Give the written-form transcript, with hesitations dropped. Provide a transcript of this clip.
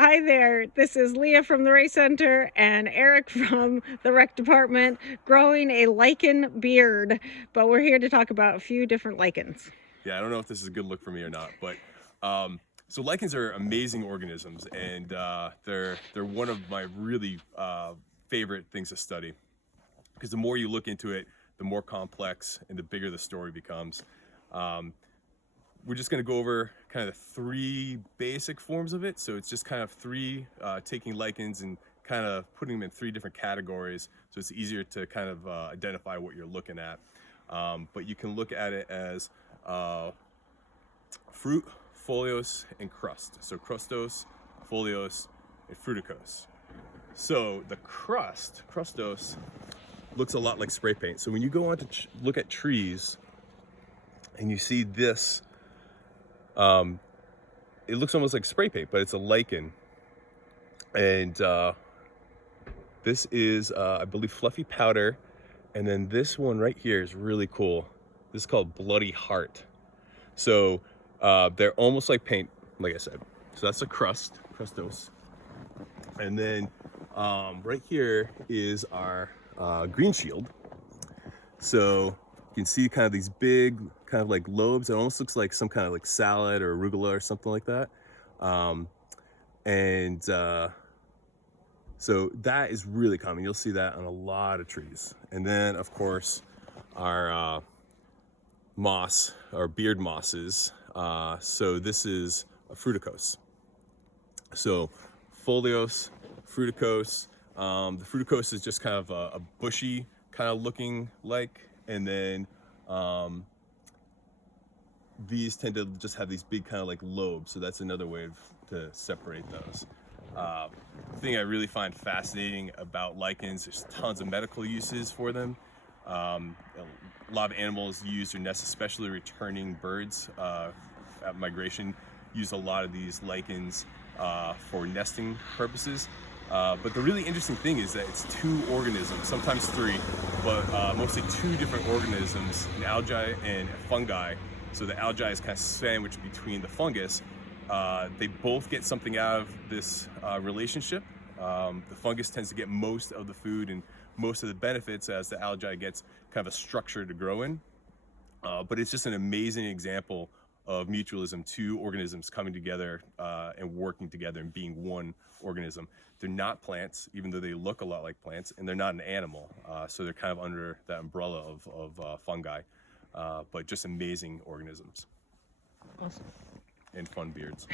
Hi there, this is Leah from the Race Center and Eric from the Rec Department growing a lichen beard, but we're here to talk about a few different lichens. Yeah, I don't know if this is a good look for me or not, but so lichens are amazing organisms, and they're one of my really favorite things to study, because the more you look into it, the more complex and the bigger the story becomes. We're just going to go over kind of the three basic forms of it. So it's just kind of taking lichens and kind of putting them in three different categories, so it's easier to kind of identify what you're looking at. But you can look at it as fruit, foliose, and crust. So crustose, foliose, and fruticose. So the crustose, looks a lot like spray paint. So when you go on to look at trees and you see this, it looks almost like spray paint, but it's a lichen. And this is, I believe, fluffy powder. And then this one right here is really cool. This is called bloody heart. So they're almost like paint, like I said. So that's a crustose. And then right here is our green shield. So you can see kind of these big kind of like lobes. It almost looks like some kind of like salad or arugula or something like that. So that is really common. You'll see that on a lot of trees. And then of course our moss, or beard mosses. So this is a fruticose. So foliose, fruticose. The fruticose is just kind of a bushy kind of looking like, and then these tend to just have these big kind of like lobes. So that's another way to separate those. The thing I really find fascinating about lichens, there's tons of medical uses for them. A lot of animals use their nests, especially returning birds at migration, use a lot of these lichens for nesting purposes. But the really interesting thing is that it's two organisms, sometimes three, but mostly two different organisms, an algae and a fungi. So the algae is kind of sandwiched between the fungus. They both get something out of this relationship. The fungus tends to get most of the food and most of the benefits, as the algae gets kind of a structure to grow in. But it's just an amazing example of mutualism, two organisms coming together and working together and being one organism. They're not plants, even though they look a lot like plants, and they're not an animal. So they're kind of under that umbrella of fungi, but just amazing organisms. Awesome. And fun beards.